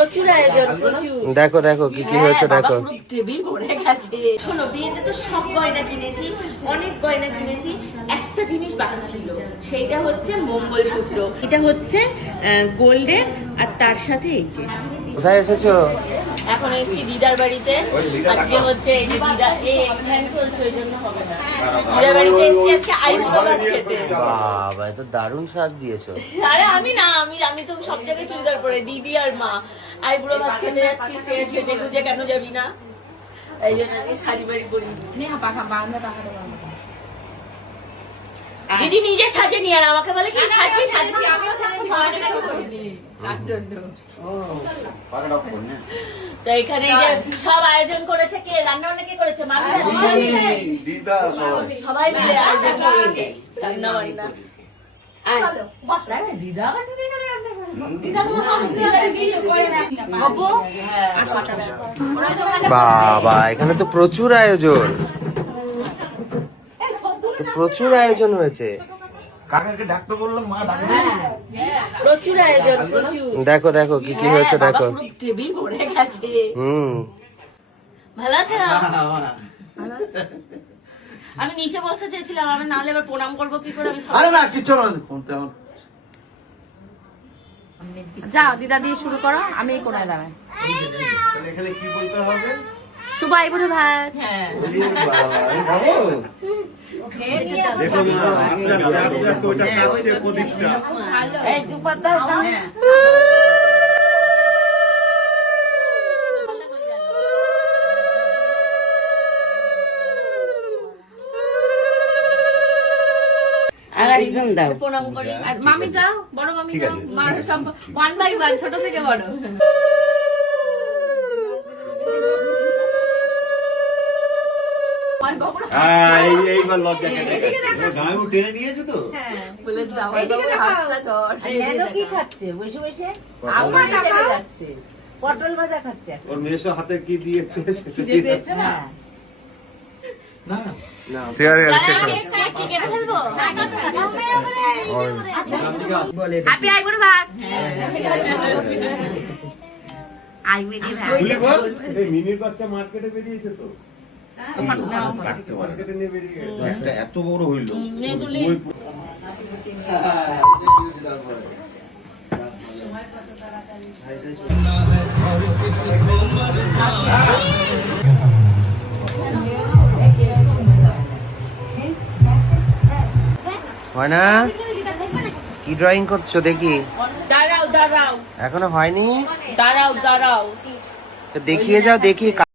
প্রচুর আয়োজন, প্রচুর। দেখো দেখো কি কি হয়েছে দেখো। টেবিল ভরে গেছে। শোনো, বিয়েতে তো সব গয়না কিনেছি, অনেক গয়না কিনেছি, একটা জিনিস বাকি ছিল, সেইটা হচ্ছে মঙ্গলসূত্র। এটা হচ্ছে গোল্ডের, আর তার সাথে এই যে। কোথায় এসেছো? এখন এসেছি দিদার বাড়িতে। আজকে হচ্ছে এই যে দিদা এখানে চলছে, ওই জন্য হবে না। দিদার বাড়িতে এসেছি আজকে আইবুড়ো ভাত খেতে। বাবা এত দারুণ সাজ দিয়েছো। আরে আমি না, আমি তো সব জায়গায় চুড়িদার পরে, দিদি আর মা। আইবুড়ো ভাত খেতে যাচ্ছি, সেজে গুজে কেন যাবি না, এই জন্য শাড়ি বাড়ি পরি। দিদি নিজে সাজে নিয়ে, আর আমাকে বলে কি সাজবি সাজবি। তো এখানে সব আয়োজন করেছে কে? রান্না বান্না কে করেছে? মা, সবাই মিলে আয়োজন করেছে রান্না বান্না। বাবা এখানে তো প্রচুর আয়োজন, প্রচুর আয়োজন হয়েছে। কাকাকে ডাকতে বললাম, মা ডাকবে। প্রচুর আয়োজন, প্রচুর। দেখো দেখো কি কি হয়েছে দেখো। টেবিল ভরে গেছে। ভালো আছে? আমি নিচে বসতে চেয়েছিলাম, আমি নাহলে এবার প্রণাম করবো কি করে? আমি আরে না কিছু না, ফোনতে আমার যাও দিদা দিয়ে শুরু করো, আমি এই কোনায় দাঁড়াই। এখানে কি বলতে হবে? শুভ আইবুড়ো ভাত। হ্যাঁ, দেখো মা, আস্তে আস্তে আস্তে আস্তে ওটা কাটছে প্রদীপটা। এই দুপাতা প্রণাম করি। আর মামি যাও, বড় মামি যাও, মার সব 1 by 1, ছোট থেকে বড়। এইবার লজ্জা কেটে গায়ে টেনে নিয়েছো তো। বলে যাও হাতটা ধর। কি খাচ্ছে বসে বসে? আগুন লেগে যাচ্ছে। পটল ভাজা খাচ্ছে। ওর মেয়ের হাতে কি দিয়েছে সেটা খিদে পেয়েছে না? ঠিক আছে কি কেটে ফেলবো? হ্যাপি আইবুড়ো ভাত। আইবুড়ো ভাত। বলি বল, এই মিনির বাচ্চা মার্কেটে বেরিয়েছে তো। মার্কেটে নিয়ে বেরিয়ে গেছে। একটা এত বড় হইলো। হয় না? কি ড্রয়িং করছো দেখি? দাঁড়াও দাঁড়াও এখনো হয়নি? দাঁড়াও দাঁড়াও। তো দেখিয়ে যাও দেখি।